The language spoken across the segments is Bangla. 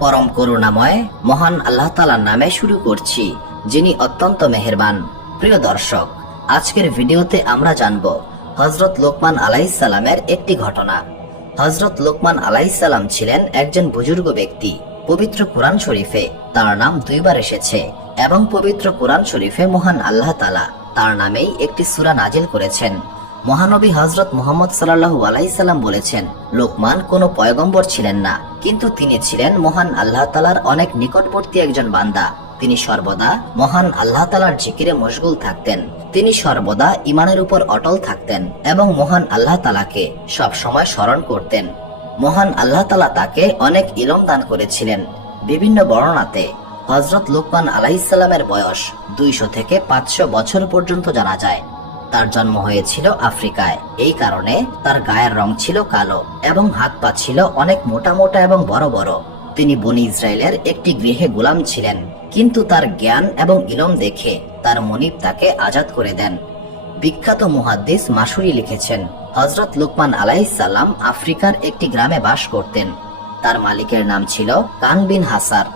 পরম করুণাময় মহান আল্লাহ তালার নামে শুরু করছি, যিনি অত্যন্ত মেহেরবান। প্রিয় দর্শক, আজকের ভিডিওতে আমরা জানব হজরত লোকমান আলাইসালামের একটি ঘটনা। হজরত লোকমান আলাইসাল্লাম ছিলেন একজন বুজুর্গ ব্যক্তি, পবিত্র কোরআন শরীফে তার নাম দুইবার এসেছে এবং পবিত্র কোরআন শরীফে মহান আল্লাহ তালা তার নামেই একটি সূরা নাজিল করেছেন। মহানবী হজরত মোহাম্মদ সাল্লাহু আলাইসাল্লাম বলেছেন, লোকমান কোনো পয়গম্বর ছিলেন না, কিন্তু তিনি ছিলেন মহান আল্লাহ তালার অনেক নিকটবর্তী একজন বান্দা। তিনি সর্বদা মহান আল্লাহ তালার জিকিরে মশগুল থাকতেন। তিনি সর্বদা ইমানের উপর অটল থাকতেন এবং মহান আল্লাহ তালাকে সব সময় স্মরণ করতেন। মহান আল্লাহ তালা তাকে অনেক ইলম দান করেছিলেন। বিভিন্ন বর্ণনাতে হজরত লোকমান আলাইসাল্লামের বয়স দুইশো থেকে পাঁচশো বছর পর্যন্ত জানা যায়। তার জন্ম হয়েছিল আফ্রিকায়। এই কারণে তার গায়ের রং ছিল কালো এবং হাত পা ছিল অনেক মোটা মোটা এবং বড় বড়। তিনি বনি ইসরায়েলের একটি গৃহে গোলাম ছিলেন, কিন্তু তার জ্ঞান এবং ইলম দেখে তার মনিব তাকে আজাদ করে দেন। বিখ্যাত মুহাদ্দিস মাসুরি লিখেছেন হজরত লুকমান আলাইসাল্লাম আফ্রিকার একটি গ্রামে বাস করতেন। তার মালিকের নাম ছিল কান বিন হাসার।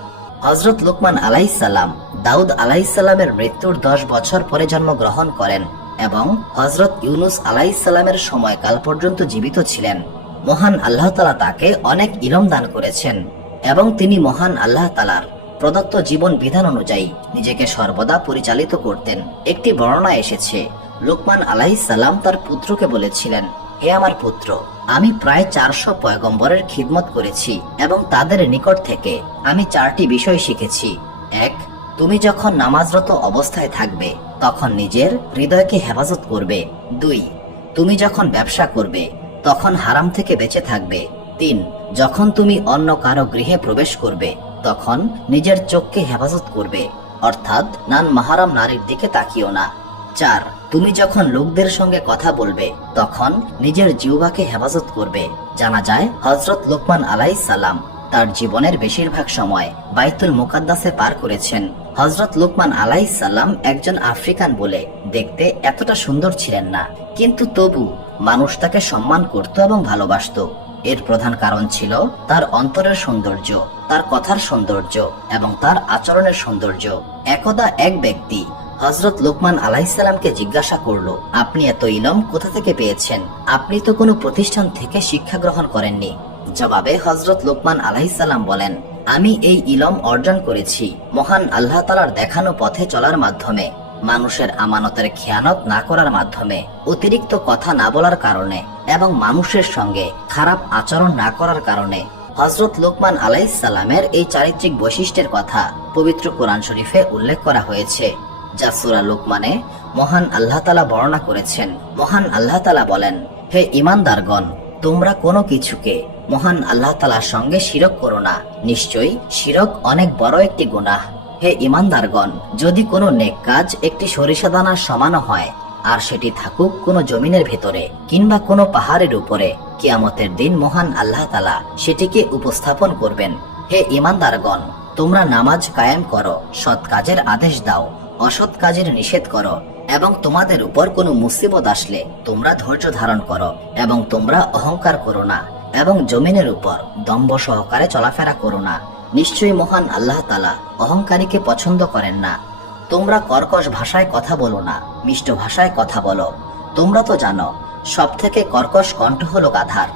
হজরত লুকমান আলাইসাল্লাম দাউদ আলাইসাল্লামের মৃত্যুর দশ বছর পরে জন্মগ্রহণ করেন। এবং হজরত ইউনুস আলাইসাল্লামের সময়কাল পর্যন্ত জীবিত ছিলেন। মহান আল্লাহ তালা তাকে অনেক ইলম দান করেছেন এবং তিনি মহান আল্লাহ তালার প্রদত্ত জীবন বিধান অনুযায়ী নিজেকে সর্বদা পরিচালিত করতেন। একটি বর্ণনা এসেছে, লোকমান আলাইসাল্লাম তার পুত্রকে বলেছিলেন, হে আমার পুত্র, আমি প্রায় চারশো পয়গম্বরের খিদমত করেছি এবং তাদের নিকট থেকে আমি চারটি বিষয় শিখেছি। এক, তুমি যখন নামাজরত অবস্থায় থাকবে তখন নিজের হৃদয়কে হেফাজত করবে। দুই, তুমি যখন ব্যবসা করবে, তখন হারাম থেকে বেঁচে থাকবে। তিন, যখন তুমি অন্য কারও গৃহে প্রবেশ করবে, তখন নিজের চোখকে হেফাজত করবে। অর্থাৎ নান মাহারাম নারীর দিকে তাকিও না। চার, তুমি যখন লোকদের সঙ্গে কথা বলবে, তখন নিজের জিউবাকে হেফাজত করবে। জানা যায় হজরত লোকমান আলাই সালাম তার জীবনের বেশিরভাগ সময় বাইতুল মুকাদ্দাসে পার করেছেন। হজরত লোকমান আলাই সাল্লাম একজন আফ্রিকান বলে দেখতে এতটা সুন্দর ছিলেন না। কিন্তু তবু মানুষ তাকে সম্মান করত এবং ভালোবাসত। এর প্রধান কারণ ছিল তার অন্তরের সৌন্দর্য, তার কথার সৌন্দর্য এবং তার আচরণের সৌন্দর্য। একদা এক ব্যক্তি হজরত লোকমান আলাইসাল্লামকে জিজ্ঞাসা করল, আপনি এত ইলম কোথা থেকে পেয়েছেন? আপনি তো কোনো প্রতিষ্ঠান থেকে শিক্ষা গ্রহণ করেননি। জবাবে হজরত লোকমান আলাইসাল্লাম বলেন, আমি এই ইলম অর্জন করেছি। মহান আল্লাহ তালার দেখানো পথে চলার মাধ্যমে, মানুষের আমানতের খেয়ানত না করার মাধ্যমে, অতিরিক্ত কথা না বলার কারণে এবং মানুষের সঙ্গে খারাপ আচরণ না করার কারণে। হজরত লোকমান আলাইসাল্লামের এই চারিত্রিক বৈশিষ্ট্যের কথা পবিত্র কোরআন শরীফে উল্লেখ করা হয়েছে, যা সুরা লোকমানে মহান আল্লাহ তালা বর্ণনা করেছেন। মহান আল্লাহ তালা বলেন, হে ইমানদারগণ তোমরা কোনো কিছুকে মহান আল্লাহ তালার সঙ্গে শিরক করো না। নিশ্চয়ই শিরক অনেক বড় একটি গুনাহ। হে ইমানদারগণ যদি কোনো নেক কাজ একটি সরিষা দানার সমানও হয়, আর সেটি থাকুক কোনো জমিনের ভেতরে কিংবা কোনো পাহাড়ের উপরে, কিয়ামতের দিন মহান আল্লাহ তালা সেটিকে উপস্থাপন করবেন। হে ইমানদারগণ তোমরা নামাজ কায়েম করো, সৎ কাজের আদেশ দাও, অসৎ কাজের নিষেধ করো এবং তোমাদের উপর কোনো মুসিবত আসলে তোমরা ধৈর্য ধারণ করো এবং তোমরা অহংকার করো না এবং জমিনের উপর দম্ভ সহকারে চলাফেরা করো না। নিশ্চয়ই মহান আল্লাহ তালা অহংকারীকে পছন্দ করেন না। তোমরা কর্কশ ভাষায় কথা বলো না, মিষ্ট ভাষায় কথা বলো। তোমরা তো জানো সব থেকে কর্কশ কণ্ঠ হলো গাধার।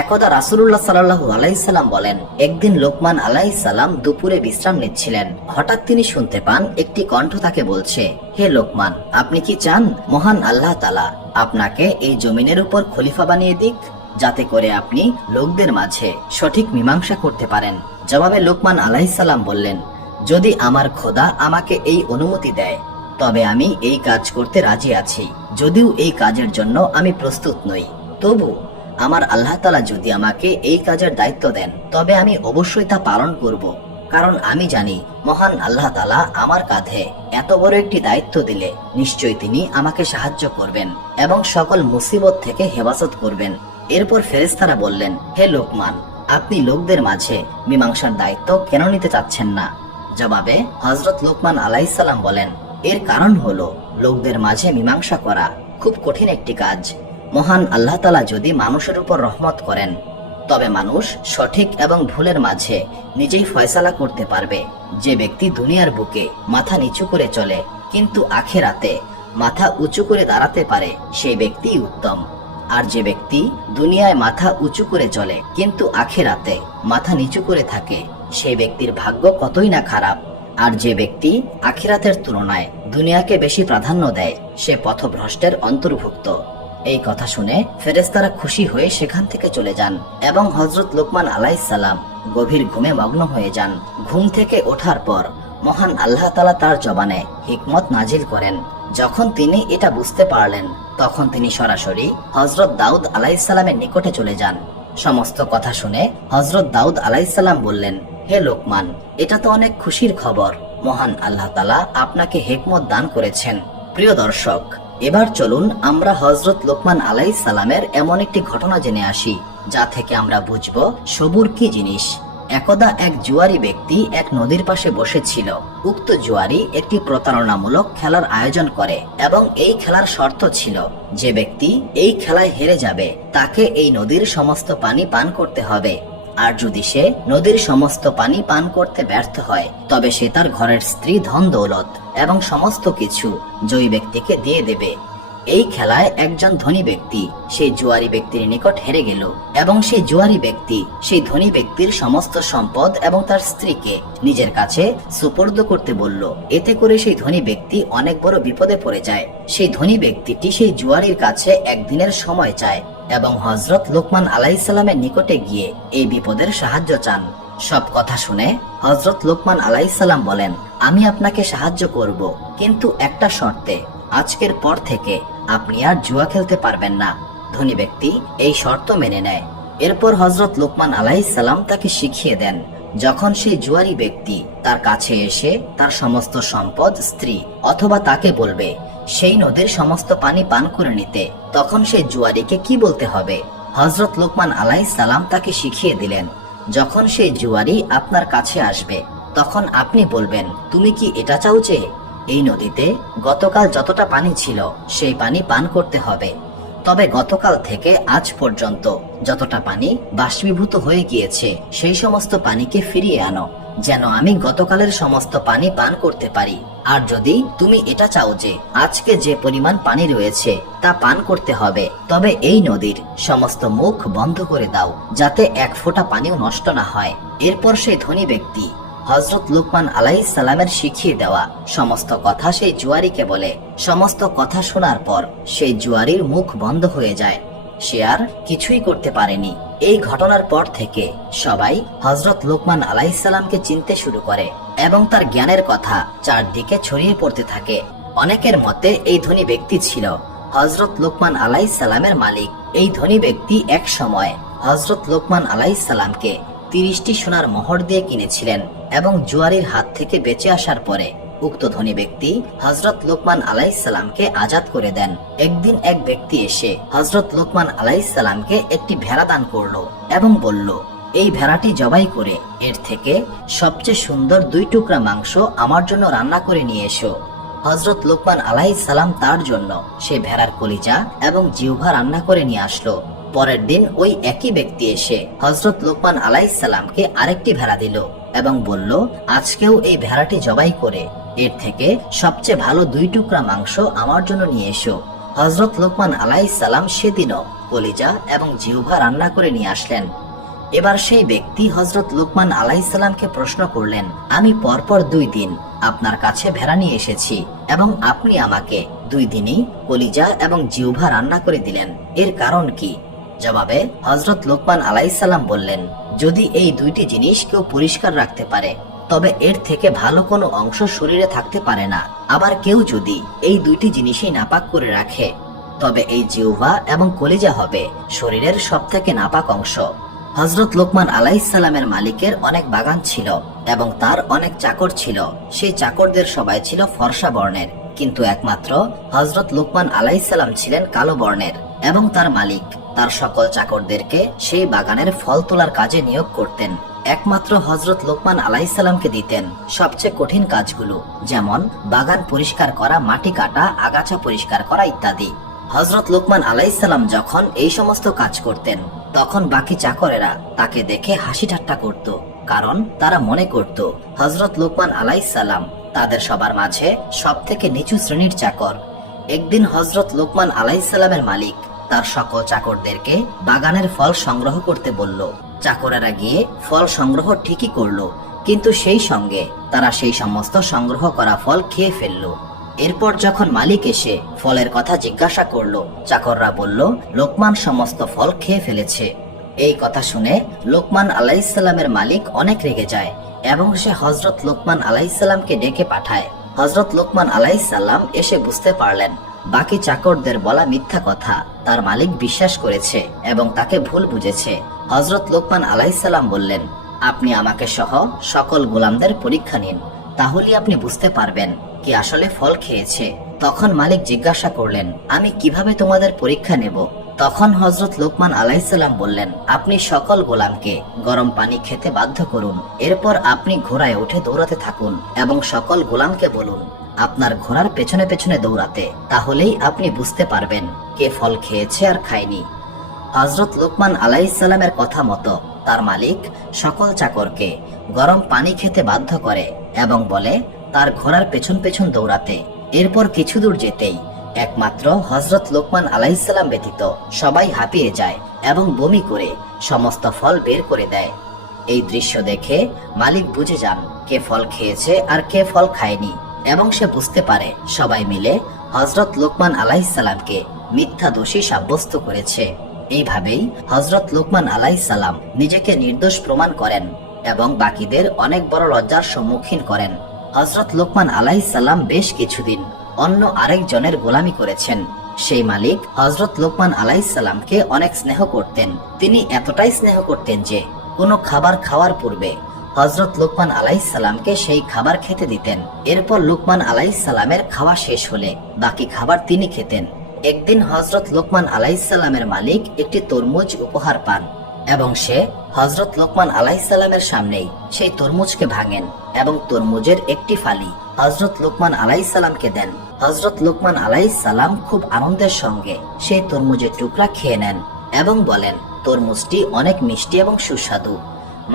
একদা রাসুল্লাহ সাল্লাহু আলাইসাল্লাম বলেন, একদিন লোকমান আলাইসাল্লাম দুপুরে বিশ্রাম নিচ্ছিলেন। হঠাৎ তিনি শুনতে পান একটি কণ্ঠ তাকে বলছে, হে লোকমান, আপনি কি চান? মহান আল্লাহ তালা আপনাকে এই জমিনের উপর খলিফা বানিয়ে দিক, যাতে করে আপনি লোকদের মাঝে সঠিক মীমাংসা করতে পারেন। জবাবে লোকমান আলাইসাল্লাম বললেন, যদি আমার খোদা আমাকে এই অনুমতি দেয়, তবে আমি এই কাজ করতে রাজি আছি। যদিও এই কাজের জন্য আমি প্রস্তুত নই, তবু আমার আল্লাহ তালা যদি আমাকে এই কাজের দায়িত্ব দেন, তবে আমি অবশ্যই তা পালন করব। কারণ আমি জানি, মহান আল্লাহ তালা আমার কাঁধে এত বড় একটি দায়িত্ব দিলে নিশ্চয়ই তিনি আমাকে সাহায্য করবেন এবং সকল মুসিবত থেকে হেফাজত করবেন। এরপর ফেরেস্তারা বললেন, হে লোকমান, আপনি লোকদের মাঝে মীমাংসার দায়িত্ব কেন নিতে চাচ্ছেন না? জবাবে হজরত লোকমান আলাইসাল্লাম বলেন, এর কারণ হলো লোকদের মাঝে মীমাংসা করা খুব কঠিন একটি কাজ। মহান আল্লাহ তালা যদি মানুষের উপর রহমত করেন, তবে মানুষ সঠিক এবং ভুলের মাঝে নিজেই ফয়সালা করতে পারবে। যে ব্যক্তি দুনিয়ার বুকে মাথা নিচু করে চলে, কিন্তু আখেরাতে মাথা উঁচু করে দাঁড়াতে পারে, সেই ব্যক্তিই উত্তম। আর যে ব্যক্তি দুনিয়ায় মাথা উঁচু করে চলে, কিন্তু আখেরাতে মাথা নিচু করে থাকে, সেই ব্যক্তির ভাগ্য কতই না খারাপ। আর যে ব্যক্তি আখিরাতের তুলনায় দুনিয়াকে বেশি প্রাধান্য দেয়, সে পথভ্রষ্টের অন্তর্ভুক্ত। এই কথা শুনে ফেরেস্তারা খুশি হয়ে সেখান থেকে চলে যান এবং হজরত লোকমান আলাইসাল্লাম গভীর ঘুমে মগ্ন হয়ে যান। ঘুম থেকে ওঠার পর মহান আল্লাহ তালা তার জবানে হিকমত নাজিল করেন। যখন তিনি এটা বুঝতে পারলেন, তখন তিনি সরাসরি হজরত দাউদ আলাইসাল্লামের নিকটে চলে যান। সমস্ত কথা শুনে হজরত দাউদ আলাইসাল্লাম বললেন, হে লোকমান, এটা তো অনেক খুশির খবর। মহান আল্লাহ তালা আপনাকে হেকমত দান করেছেন। প্রিয় দর্শক এবার চলুন আমরা হজরত লোকমান আলাই সালামের এমন একটি ঘটনা জেনে আসি, যা থেকে আমরা বুঝব সবুর কি জিনিস। একদা এক জুয়ারি ব্যক্তি এক নদীর পাশে বসেছিল। উক্ত জুয়ারি একটি প্রতারণামূলক খেলার আয়োজন করে এবং এই খেলার শর্ত ছিল, যে ব্যক্তি এই খেলায় হেরে যাবে, তাকে এই নদীর সমস্ত পানি পান করতে হবে। আর যদি সে নদীর সমস্ত পানি পান করতে ব্যর্থ হয়, তবে সে তার ঘরের স্ত্রী ধন দৌলত এবং সমস্ত কিছু জয়ী ব্যক্তিকে দিয়ে দেবে। এই খেলায় একজন ধনী ব্যক্তি সেই জুয়ারি ব্যক্তির নিকট হেরে গেল এবং সেই জুয়ারি ব্যক্তি সেই ধনী ব্যক্তির সমস্ত সম্পদ এবং তার স্ত্রীকে নিজের কাছে সুপর্দ করতে বলল। এতে করে সেই ধনী ব্যক্তি অনেক বড় বিপদে পড়ে যায়। সেই ধনী ব্যক্তিটি সেই জুয়ারির কাছে একদিনের সময় চায় এবং হজরত লোকমান আলাইসাল্লামের নিকটে গিয়ে এই বিপদের সাহায্য চান। সব কথা শুনে হজরত লোকমান আলাইসাল্লাম বলেন, আমি আপনাকে সাহায্য করব, কিন্তু একটা শর্তে। আজকের পর থেকে আপনি আর জুয়া খেলতে পারবেন না। ধনী ব্যক্তি এই শর্ত মেনে নেয়। এরপর হজরত লোকমান সালাম তাকে শিখিয়ে দেন, যখন সেই জুয়ারি ব্যক্তি তার কাছে এসে তার সমস্ত সম্পদ, স্ত্রী অথবা তাকে বলবে, সেই নদীর সমস্ত পানি পান করে নিতে। তখন সেই জুয়ারিকে কি বলতে হবে? হজরত লোকমান আলাই সালাম তাকে শিখিয়ে দিলেন, যখন সেই জুয়ারি আপনার কাছে আসবে, তখন আপনি বলবেন, তুমি কি এটা চাও যে এই নদীতে গতকাল যতটা পানি ছিল, সেই পানি পান করতে হবে। তবে গতকাল থেকে আজ পর্যন্ত যতটা পানি বাষ্পীভূত হয়ে গিয়েছে, সেই সমস্ত পানিকে ফিরিয়ে আনো, যেন আমি গতকালের সমস্ত পানি পান করতে পারি। আর যদি তুমি এটা চাও যে আজকে যে পরিমাণ পানি রয়েছে তা পান করতে হবে, তবে এই নদীর সমস্ত মুখ বন্ধ করে দাও, যাতে এক ফোঁটা পানিও নষ্ট না হয়। এরপর সেই ধনী ব্যক্তি হজরত লুকমান আলাইহিস সালামের শিখিয়ে দেওয়া সমস্ত কথা সেই জুয়ারিকে বলে। সমস্ত কথা শোনার পর সেই জুয়ারির মুখ বন্ধ হয়ে যায়। সে আর কিছুই করতে পারেনি। এই ঘটনার পর থেকে সবাই হজরত লোকমান আলাইসাল্লামকে চিনতে শুরু করে এবং তার জ্ঞানের কথা চারদিকে ছড়িয়ে পড়তে থাকে। অনেকের মতে এই ধনী ব্যক্তি ছিল হজরত লোকমান আলাইসাল্লামের মালিক। এই ধনী ব্যক্তি এক সময় হজরত লোকমান আলাইসাল্লামকে তিরিশটি সোনার মোহর দিয়ে কিনেছিলেন এবং জুয়ারির হাত থেকে বেঁচে আসার পরে উক্ত ধনী ব্যক্তি হজরত লোকমান আলাইসাল্লামকে আজাদ করে দেন। একদিন এক ব্যক্তি এসে হজরত লোকমান আলাইসাল্লামকে একটি ভেড়া দান করল এবং বলল, এই ভেড়াটি জবাই করে, এর থেকে সবচেয়ে সুন্দর দুই টুকরা মাংস আমার জন্য রান্না করে নিয়ে এসো। হজরত লোকমান আলাইহিস সালাম তার জন্য সে ভেড়ার কলিজা এবং জিহ্বা রান্না করে নিয়ে আসলো। পরের দিন ওই একই ব্যক্তি এসে হজরত লোকমান আলাইহিস সালামকে আরেকটি ভেড়া দিল এবং বলল, আজকেও এই ভেড়াটি জবাই করে। এর থেকে সবচেয়ে ভালো দুই টুকরা মাংস আমার জন্য নিয়ে এসো। হজরত লোকমান আলাইহিস সালাম সেদিনও কলিজা এবং জিহ্বা রান্না করে নিয়ে আসলেন। এবার সেই ব্যক্তি হজরত লুকমান আলাইসাল্লামকে প্রশ্ন করলেন, আমি পরপর দুই দিন আপনার কাছে ভেড়া নিয়ে এসেছি এবং আপনি আমাকে দুই দিনই কলিজা এবং জিউভা রান্না করে দিলেন। এর কারণ কি? জবাবে হজরত লোকমান আলাইসাল্লাম বললেন, যদি এই দুইটি জিনিস কেউ পরিষ্কার রাখতে পারে, তবে এর থেকে ভালো কোনো অংশ শরীরে থাকতে পারে না। আবার কেউ যদি এই দুইটি জিনিসই নাপাক করে রাখে, তবে এই জিউভা এবং কলিজা হবে শরীরের সব থেকে নাপাক অংশ। হজরত লোকমান আলাইসাল্লামের মালিকের অনেক বাগান ছিল এবং তার অনেক চাকর ছিল। সেই চাকরদের সবাই ছিল ফর্সা বর্ণের, কিন্তু একমাত্র হজরত লোকমান আলাইসাল্লাম ছিলেন কালো বর্ণের এবং তার মালিক। তার সকল চাকরদেরকে সেই বাগানের ফল তোলার কাজে নিয়োগ করতেন। একমাত্র হজরত লোকমান আলাইসাল্লামকে দিতেন সবচেয়ে কঠিন কাজগুলো, যেমন বাগান পরিষ্কার করা, মাটি কাটা, আগাছা পরিষ্কার করা ইত্যাদি। হজরত লোকমান আলাইসাল্লাম যখন এই সমস্ত কাজ করতেন, তখন বাকি চাকরেরা তাকে দেখে হাসি ঠাট্টা করত, কারণ তারা মনে করত হজরত লোকমান আলাইসাল্লাম তাদের সবার মাঝে সব থেকে নিচু শ্রেণির চাকর। একদিন হজরত লোকমান আলাইসাল্লামের মালিক তার সকল চাকরদেরকে বাগানের ফল সংগ্রহ করতে বলল। চাকরেরা গিয়ে ফল সংগ্রহ ঠিকই করল, কিন্তু সেই সঙ্গে তারা সেই সমস্ত সংগ্রহ করা ফল খেয়ে ফেলল। এরপর যখন মালিক এসে ফলের কথা জিজ্ঞাসা করল, চাকররা বলল, লোকমান সমস্ত ফল খেয়ে ফেলেছে। এই কথা শুনে লোকমান আলাইসাল্লামের মালিক অনেক রেগে যায় এবং সে হজরত লোকমান আলাইসাল্লামকে ডেকে পাঠায়। হজরত লোকমান আলাইসাল্লাম এসে বুঝতে পারলেন বাকি চাকরদের বলা মিথ্যা কথা। তার মালিক বিশ্বাস করেছে এবং তাকে ভুল বুঝেছে। হজরত লোকমান আলাইসাল্লাম বললেন, আপনি আমাকে সহ সকল গোলামদের পরীক্ষা নিন তাহলেই আপনি বুঝতে পারবেন কি আসলে ফল খেয়েছে। তখন মালিক জিজ্ঞাসা করলেন, আমি কীভাবে তোমাদের পরীক্ষা নেব? তখন হজরত লোকমান আলাইসাল্লাম বললেন, আপনি সকল গোলামকে গরম পানি খেতে বাধ্য করুন। এরপর আপনি ঘোড়ায় উঠে দৌড়াতে থাকুন এবং সকল গোলামকে বলুন আপনার ঘোড়ার পেছনে পেছনে দৌড়াতে, তাহলেই আপনি বুঝতে পারবেন কে ফল খেয়েছে আর খায়নি। হজরত লোকমান আলাইসাল্লামের কথা মতো তার মালিক সকল চাকরকে গরম পানি খেতে বাধ্য করে এবং বলে, তার ঘোড়ার পেছন পেছন দৌড়াতে। এরপর কিছু দূর যেতেই একমাত্র হজরত লোকমান আলাইসাল্লাম ব্যতীত সবাই হাঁপিয়ে যায় এবং বমি করে সমস্ত ফল বের করে দেয়। এই দৃশ্য দেখে মালিক বুঝে যান কে ফল খেয়েছে আর কে ফল খায়নি। এবং সে বুঝতে পারে সবাই মিলে হজরত লোকমান আলাইসাল্লামকে মিথ্যা দোষী সাব্যস্ত করেছে। এইভাবেই হজরত লোকমান আলাইসাল্লাম নিজেকে নির্দোষ প্রমাণ করেন এবং বাকিদের অনেক বড় লজ্জার সম্মুখীন করেন। হজরত লোকমান আলাইসাল্লাম বেশ কিছুদিন অন্য আরেকজনের গোলামি করেছেন। সেই মালিক হজরত লোকমান আলাইসাল্লামকে অনেক স্নেহ করতেন। তিনি এতটাই স্নেহ করতেন যে কোনো খাবার খাওয়ার পূর্বে হজরত লোকমান আলাইসাল্লামকে সেই খাবার খেতে দিতেন। এরপর লোকমান আলাইসাল্লামের খাওয়া শেষ হলে বাকি খাবার তিনি খেতেন। একদিন হজরত লোকমান আলাইসাল্লামের মালিক একটি তরমুজ উপহার পান এবং সে হজরত লোকমান আলাইসাল্লামের সামনেই সেই তরমুজকে ভাঙেন এবং তরমুজের একটি ফালি হজরত লোকমান আলাইসাল্লামকে দেন। হজরত লোকমান আলাইসাল্লাম খুব আনন্দের সঙ্গে সেই তরমুজের টুকরা খেয়ে নেন এবং বলেন, তরমুজটি অনেক মিষ্টি এবং সুস্বাদু।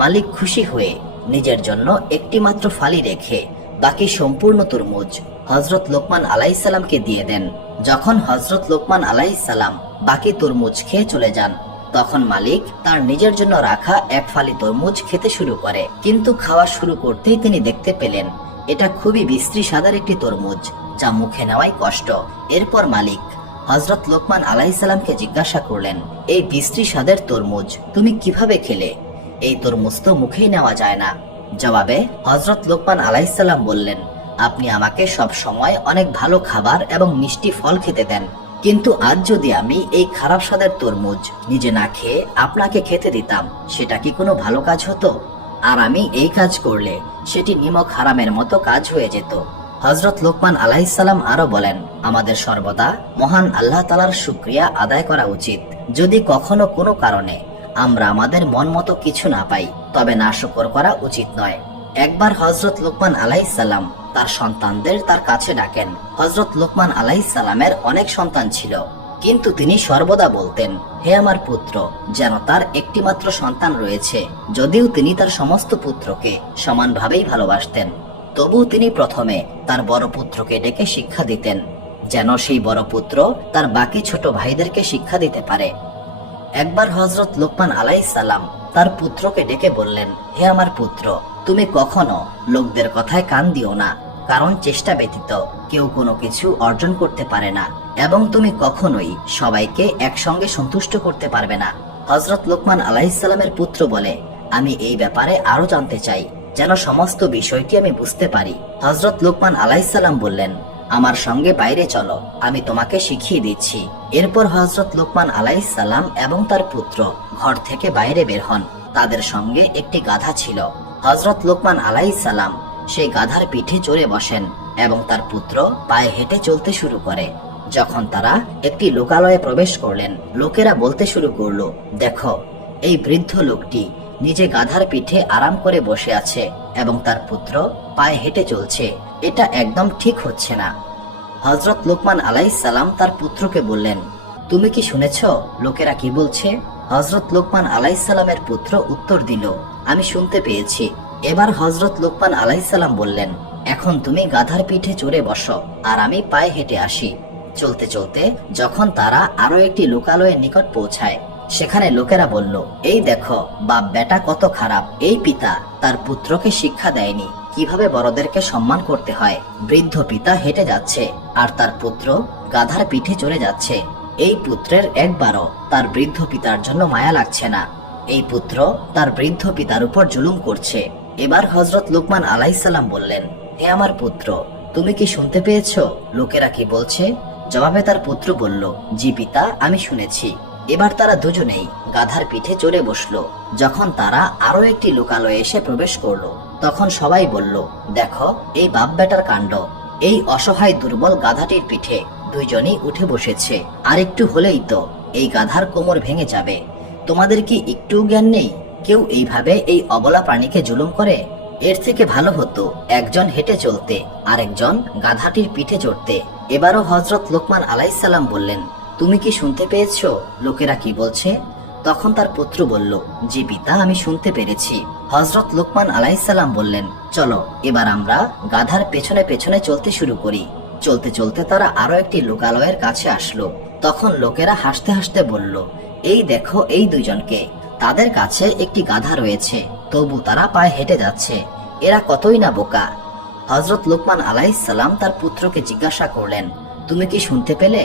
মালিক খুশি হয়ে নিজের জন্য একটি মাত্র ফালি রেখে বাকি সম্পূর্ণ তরমুজ হজরত লোকমান আলাইসাল্লামকে দিয়ে দেন। যখন হজরত লোকমান আলাইসাল্লাম বাকি তরমুজ খেয়ে চলে যান, তখন মালিক তার নিজের জন্য রাখা এক ফালি তরমুজ খেতে শুরু করে। কিন্তু খাওয়া শুরু করতেই তিনি দেখতে পেলেন, এটা খুবই বিশ্রী সাদার একটি তরমুজ, যা মুখে নেওয়াই কষ্ট। এরপর মালিক হজরত লোকমান আলাইসাল্লামকে জিজ্ঞাসা করলেন, এই বিশ্রী স্বাদের তরমুজ, তুমি কীভাবে খেলে? এই তরমুজ তো মুখেই নেওয়া যায় না। জবাবে হজরত লোকমান আলাইসাল্লাম বললেন, আপনি আমাকে সব সময় অনেক ভালো খাবার এবং মিষ্টি ফল খেতে দেন। কিন্তু আজ যদি আমি এই খারাপ স্বাদের তরমুজ নিজে না খেয়ে আপনাকে খেতে দিতাম, সেটা কি কোনো ভালো কাজ হতো? আর আমি এই কাজ করলে সেটি নিমক হারামের মতো কাজ হয়ে যেত। হজরত লোকমান আলাইসাল্লাম আরও বলেন, আমাদের সর্বদা মহান আল্লাহ তালার শুক্রিয়া আদায় করা উচিত। যদি কখনো কোনো কারণে আমরা আমাদের মন মতো কিছু না পাই, তবে না শুকর করা উচিত নয়। একবার হজরত লোকমান আলাইসাল্লাম তার সন্তানদের তার কাছে ডাকেন। হজরত লোকমান আলাইসাল্লামের অনেক সন্তান ছিল, কিন্তু তিনি সর্বদা বলতেন, হে আমার পুত্র, যেন তার একটি মাত্র সন্তান রয়েছে, যদিও তিনি তার সমস্ত পুত্রকে সমানভাবেই ভালোবাসতেন। তবু তিনি প্রথমে তার বড় পুত্রকে ডেকে শিক্ষা দিতেন, যেন সেই বড় পুত্র তার বাকি ছোট ভাইদেরকে শিক্ষা দিতে পারে। একবার হজরত লোকমান আলাই সালাম তার পুত্রকে ডেকে বললেন, হে আমার পুত্র, তুমি কখনো লোকদের কথায় কান দিও না, কারণ চেষ্টা ব্যতীত কেউ কোনো কিছু অর্জন করতে পারে না এবং তুমি কখনোই সবাইকে একসঙ্গে সন্তুষ্ট করতে পারবে না। হজরত লোকমান আলাইসাল্লামের পুত্র বলে, আমি এই ব্যাপারে আরও জানতে চাই, যেন সমস্ত বিষয়টি আমি বুঝতে পারি। হজরত লোকমান আলাইসাল্লাম বললেন আমার সঙ্গে বাইরে চলো, আমি তোমাকে শিখিয়ে দিচ্ছি। এরপর হজরত লোকমান আলাইসাল্লাম এবং তার পুত্র ঘর থেকে বাইরে বের হন। তাদের সঙ্গে একটি গাধা ছিল। হজরত লোকমান আলাইসাল্লাম সেই গাধার পিঠে চড়ে বসেন এবং তার পুত্র পায়ে হেঁটে চলতে শুরু করে। যখন তারা একটি লোকালয়ে প্রবেশ করলেন, লোকেরা বলতে শুরু করল, দেখো, এই বৃদ্ধ লোকটি নিজে গাধার পিঠে আরাম করে বসে আছে এবং তার পুত্র পায়ে হেঁটে চলছে। এটা একদম ঠিক হচ্ছে না। হজরত লোকমান আলাই সালাম তার পুত্রকে বললেন, তুমি কি শুনেছ? লোকেরা কি বলছে? হজরত লোকমান আলাইসাল্লামের পুত্র উত্তর দিল, আমি শুনতে পেয়েছি। এবার হজরত লোকমান আলাইসাল্লাম বললেন, এখন তুমি গাধার পিঠে চড়ে বসো, আর আমি পায়ে হেঁটে আসি। চলতে চলতে যখন তারা আরও একটি লোকালয়ের নিকট পৌঁছায়, সেখানে লোকেরা বলল, এই দেখো বাপ বেটা কত খারাপ। এই পিতা তার পুত্রকে শিক্ষা দেয়নি। কীভাবে বড়দেরকে সম্মান করতে হয়? বৃদ্ধ পিতা হেঁটে যাচ্ছে, আর তার পুত্র গাধার পিঠে চড়ে যাচ্ছে। এই পুত্রের একবারও তার বৃদ্ধ পিতার জন্য মায়া লাগছে না। এই পুত্র তার বৃদ্ধ পিতার উপর জুলুম করছে। এবার হজরত লোকমান আলাইসাল্লাম বললেন, হে আমার পুত্র, তুমি কি শুনতে পেয়েছ? লোকেরা কি বলছে? জবাবে তার পুত্র বলল, জি পিতা, আমি শুনেছি। এবার তারা দুজনেই গাধার পিঠে চড়ে বসল, যখন তারা আরও একটি লোকালয়ে এসে প্রবেশ করল। তখন সবাই বলল, দেখো, এই বাপ বেটার কাণ্ড। এই অসহায় দুর্বল গাধাটির পিঠে দুইজনই উঠে বসেছে। আর একটু হলেই তো এই গাধার কোমর ভেঙে যাবে। তোমাদের কি একটু জ্ঞান নেই? কেউ এইভাবে এই অবলা প্রাণীকে জুলুম করে? এর থেকে ভালো হতো একজন হেঁটে চলতে আর একজন গাধাটির পিঠে চড়তে। এবারও হজরত লোকমান আলাইসাল্লাম বললেন, তুমি কি শুনতে পেয়েছ? লোকেরা কি বলছে? তখন তার পুত্র বলল যে পিতা, আমি শুনতে পেরেছি। হজরত লোকমান আলাইসাল্লাম বললেন, চলো, এবার আমরা গাধার পেছনে পেছনে চলতে শুরু করি। চলতে চলতে তারা আরও একটি লোকালয়ের কাছে আসলো। তখন লোকেরা হাসতে হাসতে বলল, এই দেখো এই দুইজনকে, তাদের কাছে একটি গাধা রয়েছে, তবু তারা পায়ে হেঁটে যাচ্ছে, এরা কতই না বোকা। হজরত লোকমান আলাইসাল্লাম তার পুত্রকে জিজ্ঞাসা করলেন, তুমি কি শুনতে পেলে?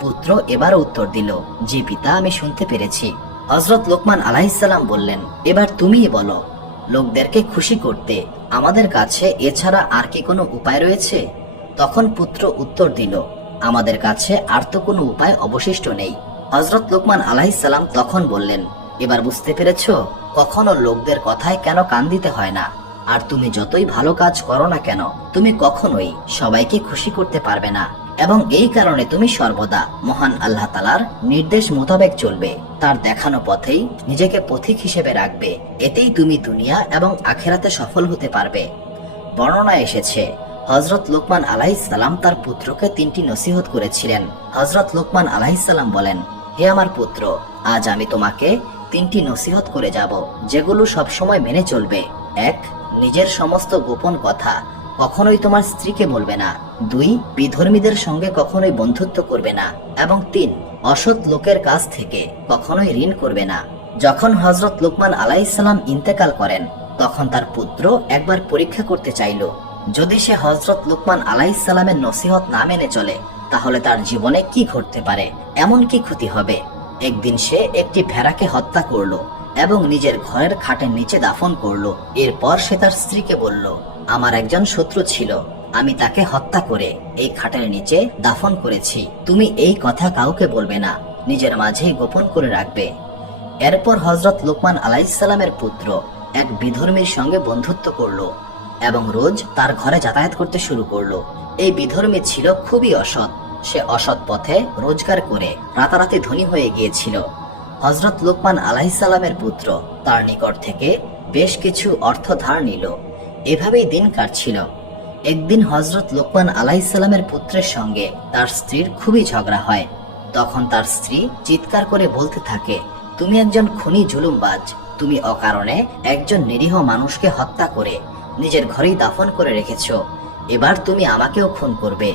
পুত্র এবার উত্তর দিল যে পিতা, আমি শুনতে পেরেছি। হজরত লোকমান আলাইসাল্লাম বললেন, এবার তুমিই বলো। লোকদেরকে খুশি করতে আমাদের কাছে এছাড়া আর কি কোনো উপায় রয়েছে? তখন পুত্র উত্তর দিল, আমাদের কাছে আর তো কোনো উপায় অবশিষ্ট নেই। হজরত লোকমান আলাইসাল্লাম তখন বললেন, এবার বুঝতে পেরেছ, কখনো লোকদের কথায় কেন কান দিতে হয় না? আর তুমি যতই ভালো কাজ করো না কেন, তুমি কখনোই সবাইকে খুশি করতে পারবে না। এবং এই কারণে তুমি সর্বদা মহান আল্লাহ তালার নির্দেশ মোতাবেক চলবে। তার দেখানো পথেই নিজেকে পথিক হিসেবে রাখবে। এতেই তুমি দুনিয়া এবং আখেরাতে সফল হতে পারবে। বর্ণনা এসেছে হজরত লোকমান আলাইসাল্লাম তার পুত্রকে তিনটি নসিহত করেছিলেন। হজরত লোকমান আলাইসাল্লাম বলেন, হে আমার পুত্র, আজ আমি তোমাকে তিনটি নসিহত করে যাব, যেগুলো সবসময় মেনে চলবে। এক, নিজের সমস্ত গোপন কথা। কখনোই তোমার স্ত্রীকে বলবে না। দুই, বিধর্মীদের সঙ্গে কখনোই বন্ধুত্ব করবে না। এবং তিন, অসৎ লোকের কাছ থেকে কখনোই ঋণ করবে না। যখন হজরত লোকমান আলাইসাল্লাম ইন্তেকাল করেন, তখন তার পুত্র একবার পরীক্ষা করতে চাইল। যদি সে হজরত লোকমান আলাইসাল্লামের নসিহত না মেনে চলে, তাহলে তার জীবনে কি ঘটতে পারে? এমন কি ক্ষতি হবে? একদিন সে একটি ভেড়াকে হত্যা করল এবং নিজের ঘরের খাটের নিচে দাফন করল। এরপর সে তার স্ত্রীকে বলল আমার একজন শত্রু ছিল। আমি তাকে হত্যা করে এই খাটের নিচে দাফন করেছি। তুমি এই কথা কাউকে বলবে না। নিজের মাঝেই গোপন করে রাখবে। এরপর হজরত লোকমান আলাইসাল্লামের পুত্র এক বিধর্মীর সঙ্গে বন্ধুত্ব করল এবং রোজ তার ঘরে যাতায়াত করতে শুরু করল। এই বিধর্মী ছিল খুবই অসৎ। সে অসৎ পথে রোজগার করে রাতারাতি ধনী হয়ে গিয়েছিল। হজরত লোকমান আলাইসাল্লামের পুত্র তার নিকট থেকে বেশ কিছু অর্থ ধার নিল। এভাবেই দিন কাটছিল। একদিন হজরত লোকমান আলাইসাল্লামের পুত্রের সঙ্গে তার স্ত্রীর খুবই ঝগড়া হয়। তখন তার স্ত্রী চিৎকার করে বলতে থাকে, তুমি একজন খুনি জুলুমবাজ। তুমি অকারণে একজন নিরীহ মানুষকে হত্যা করে নিজের ঘরেই দাফন করে রেখেছ। এবার তুমি আমাকেও খুন করবে।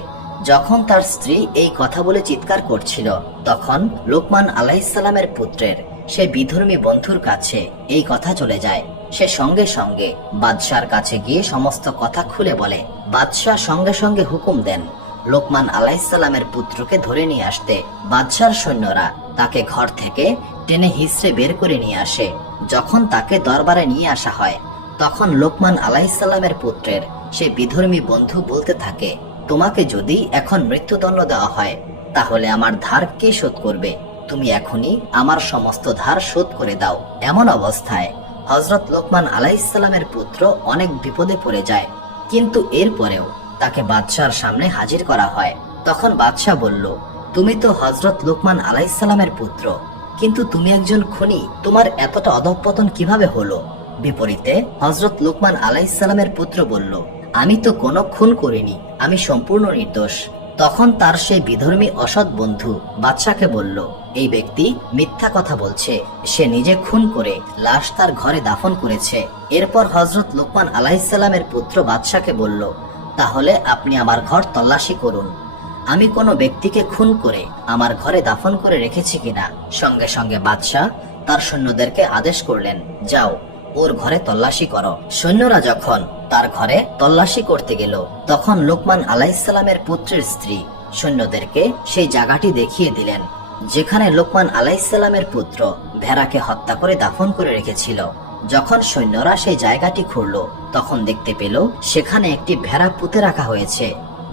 যখন তার স্ত্রী এই কথা বলে চিৎকার করছিল, তখন লোকমান আলাইসাল্লামের পুত্রের, সে বিধর্মী বন্ধুর কাছে এই কথা চলে যায়। সে সঙ্গে সঙ্গে বাদশার কাছে গিয়ে সমস্ত কথা খুলে বলে। বাদশাহ সঙ্গে সঙ্গে হুকুম দেন, লোকমান আলাইসাল্লামের পুত্রকে ধরে নিয়ে আসতে। বাদশার সৈন্যরা তাকে ঘর থেকে টেনে হিসড়ে বের করে নিয়ে আসে। যখন তাকে দরবারে নিয়ে আসা হয়, তখন লোকমান আলাইসাল্লামের পুত্রের সে বিধর্মী বন্ধু বলতে থাকে, তোমাকে যদি এখন মৃত্যুদণ্ড দেওয়া হয়, তাহলে আমার ধার কে শোধ করবে? তুমি এখনই আমার সমস্ত ধার শোধ করে দাও। এমন অবস্থায় হজরত লোকমান আলাইসাল্লামের পুত্র অনেক বিপদে পড়ে যায়। কিন্তু এরপরেও তাকে বাদশার সামনে হাজির করা হয়। তখন বাদশাহ বলল, তুমি তো হজরত লোকমান আলাইসাল্লামের পুত্র। কিন্তু তুমি একজন খুনি। তোমার এতটা অধঃপতন কীভাবে হলো? বিপরীতে হজরত লোকমান আলাইসাল্লামের পুত্র বলল, আমি তো কোনো খুন করিনি। আমি সম্পূর্ণ নির্দোষ। তখন তার সেই বিধর্মী অসৎ বন্ধু বাদশাকে বলল, এই ব্যক্তি মিথ্যা কথা বলছে। সে নিজে খুন করে লাশ তার ঘরে দাফন করেছে। এরপর হজরত লোকমান আলাইসাল্লামের পুত্র বাদশাকে বলল, তাহলে আপনি আমার ঘর তল্লাশি করুন। আমি কোনো ব্যক্তিকে খুন করে আমার ঘরে দাফন করে রেখেছি কিনা? সঙ্গে সঙ্গে বাদশাহ তার সৈন্যদেরকে আদেশ করলেন, যাও, ওর ঘরে তল্লাশি করো। সৈন্যরা যখন তার ঘরে তল্লাশি করতে গেল। তখন লোকমান আলাইসাল্লামের পুত্রের স্ত্রী সৈন্যদেরকে সেই জায়গাটি দেখিয়ে দিলেন, যেখানে লোকমান আলাইসাল্লামের পুত্র ভেড়াকে হত্যা করে দাফন করে রেখেছিল। যখন সৈন্যরা সেই জায়গাটি খুঁড়ল, তখন দেখতে পেল সেখানে একটি ভেড়া পুঁতে রাখা হয়েছে,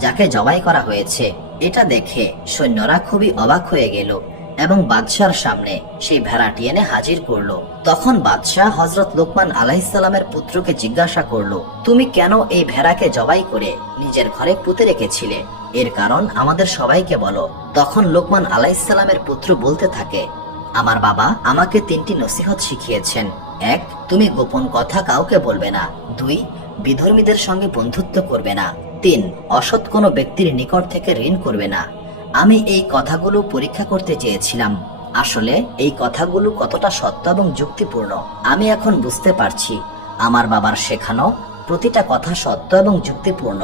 যাকে জবাই করা হয়েছে। এটা দেখে সৈন্যরা খুবই অবাক হয়ে গেল। এবং বাদশার সামনে সেই ভেড়াটি এনে হাজির করল। তখন বাদশাহ হজরত লোকমান আলাইসাল্লামের পুত্রকে জিজ্ঞাসা করল, তুমি কেন এই ভেড়াকে জবাই করে নিজের ঘরে পুঁতে রেখেছিলে? এর কারণ আমাদের সবাইকে বলো। তখন লোকমান আলাইসাল্লামের পুত্র বলতে থাকে, আমার বাবা আমাকে তিনটি নসিহত শিখিয়েছেন। এক, তুমি গোপন কথা কাউকে বলবে না। দুই, বিধর্মীদের সঙ্গে বন্ধুত্ব করবে না। তিন, অসৎ কোনো ব্যক্তির নিকট থেকে ঋণ করবে না। আমি এই কথাগুলো পরীক্ষা করতে চেয়েছিলাম। আসলে এই কথাগুলো কতটা সত্য এবং যুক্তিপূর্ণ, আমি এখন বুঝতে পারছি। আমার বাবার শেখানো প্রতিটা কথা সত্য এবং যুক্তিপূর্ণ।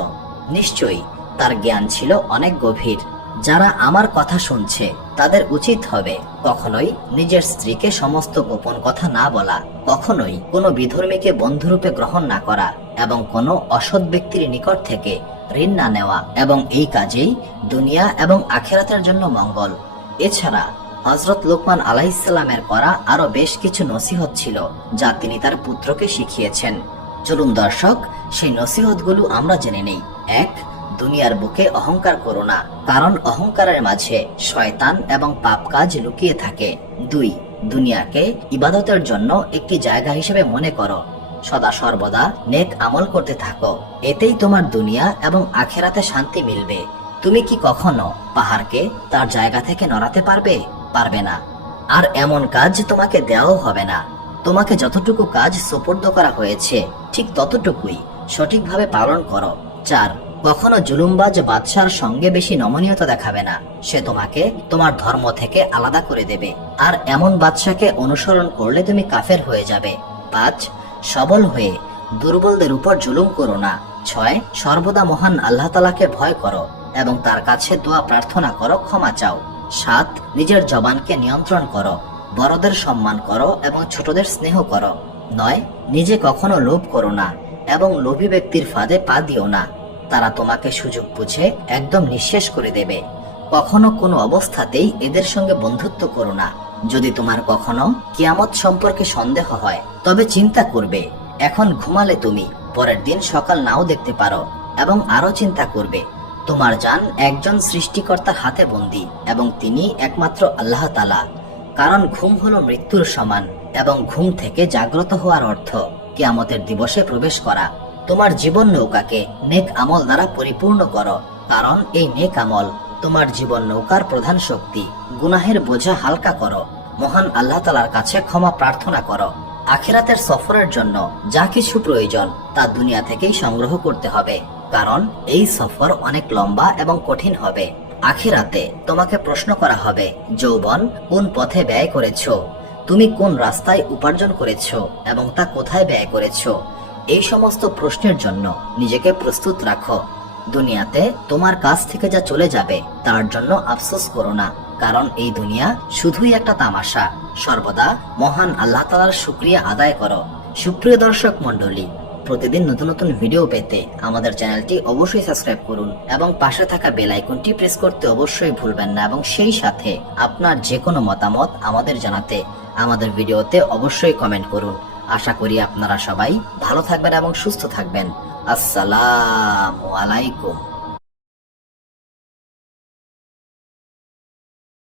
নিশ্চয়ই, তার জ্ঞান ছিল অনেক গভীর। যারা আমার কথা শুনছে, তাদের উচিত হবে কখনোই নিজের স্ত্রীকে সমস্ত গোপন কথা না বলা, কখনোই কোনো বিধর্মীকে বন্ধুরূপে গ্রহণ না করা এবং কোনো অসৎ ব্যক্তির নিকট থেকে ঋণ না নেওয়া এবং এই কাজেই দুনিয়া এবং আখেরাতের জন্য মঙ্গল। এছাড়া হজরত লোকমান আলাইসাল্লামের করা আরও বেশ কিছু নসিহত ছিল, যা তিনি তার পুত্রকে শিখিয়েছেন। চলুন দর্শক, সেই নসিহতগুলো আমরা জেনে নেই। এক, দুনিয়ার বুকে অহংকার করো না, কারণ অহংকারের মাঝে শয়তান এবং পাপ কাজ লুকিয়ে থাকে। দুই, দুনিয়াকে ইবাদতের জন্য একটি জায়গা হিসেবে মনে করো। সদা সর্বদা নেক আমল করতে থাকো। এতেই তোমার দুনিয়া এবং আখেরাতে শান্তি মিলবে। তুমি কি কখনো পাহাড়কে তার জায়গা থেকে নড়াতে পারবে? পারবে না। আর এমন কাজ তোমাকে দেওয়াও হবে না। তোমাকে যতটুকু কাজ সুপর্দ করা হয়েছে, ঠিক ততটুকুই সঠিকভাবে পালন করো। চার, কখনো জুলুমবাজ বাদশার সঙ্গে বেশি নমনীয়তা দেখাবে না। সে তোমাকে তোমার ধর্ম থেকে আলাদা করে দেবে। আর এমন বাদশাকে অনুসরণ করলে তুমি কাফের হয়ে যাবে। পাঁচ সবল হয়ে দুর্বলদের উপর জুলুম করো না। ছয়, সর্বদা মহান আল্লাহ তালাকে ভয় করো এবং তার কাছে দোয়া প্রার্থনা করো, ক্ষমা চাও। সাত, নিজের জবানকে নিয়ন্ত্রণ করো, বড়দের সম্মান করো এবং ছোটদের স্নেহ করো। নয়, নিজে কখনো লোভ করো না এবং লোভী ব্যক্তির ফাঁদে পা দিও না। তারা তোমাকে সুযোগ বুঝে একদম নিঃশেষ করে দেবে। কখনো কোনো অবস্থাতেই এদের সঙ্গে বন্ধুত্ব করো না। যদি তোমার কখনো কিয়ামত সম্পর্কে সন্দেহ হয়, তবে চিন্তা করবে, এখন ঘুমালে তুমি, পরের দিন সকাল নাও দেখতে পারো, এবং আরও চিন্তা করবে, তোমার যান একজন সৃষ্টিকর্তার হাতে বন্দি, এবং তিনি একমাত্র আল্লাহ তালা কারণ ঘুম হলো মৃত্যুর সমান, এবং ঘুম থেকে জাগ্রত হওয়ার অর্থ কিয়ামতের দিবসে প্রবেশ করা। তোমার জীবন নৌকাকে নেক আমল দ্বারা পরিপূর্ণ করো, কারণ এই নেক আমল তোমার জীবন নৌকার প্রধান শক্তি। গুনাহের বোঝা হালকা করো। মহান আল্লাহ তালার কাছে ক্ষমা প্রার্থনা করো। আখেরাতের সফরের জন্য যা কিছু প্রয়োজন তা দুনিয়া থেকেই সংগ্রহ করতে হবে। কারণ এই সফর অনেক লম্বা এবং কঠিন হবে। আখিরাতে তোমাকে প্রশ্ন করা হবে, যৌবন কোন পথে ব্যয় করেছ? তুমি কোন রাস্তায় উপার্জন করেছ এবং তা কোথায় ব্যয় করেছ? এই সমস্ত প্রশ্নের জন্য নিজেকে প্রস্তুত রাখো। দুনিয়াতে তোমার কাছ থেকে যা চলে যাবে, তার জন্য আফসোস করো না। কারণ এই দুনিয়া শুধুই একটা তামাশা। সর্বদা মহান আল্লাহ তালার শুক্রিয়া আদায় করো। সুপ্রিয় দর্শক মন্ডলী প্রতিদিন নতুন নতুন ভিডিও পেতে আমাদের চ্যানেলটি অবশ্যই সাবস্ক্রাইব করুন এবং পাশে থাকা বেল আইকনটি প্রেস করতে অবশ্যই ভুলবেন না এবং সেই সাথে আপনার যে কোনো মতামত আমাদের জানাতে আমাদের ভিডিওতে অবশ্যই কমেন্ট করুন। আশা করি আপনারা সবাই ভালো থাকবেন এবং সুস্থ থাকবেন। আসসালামু আলাইকুম।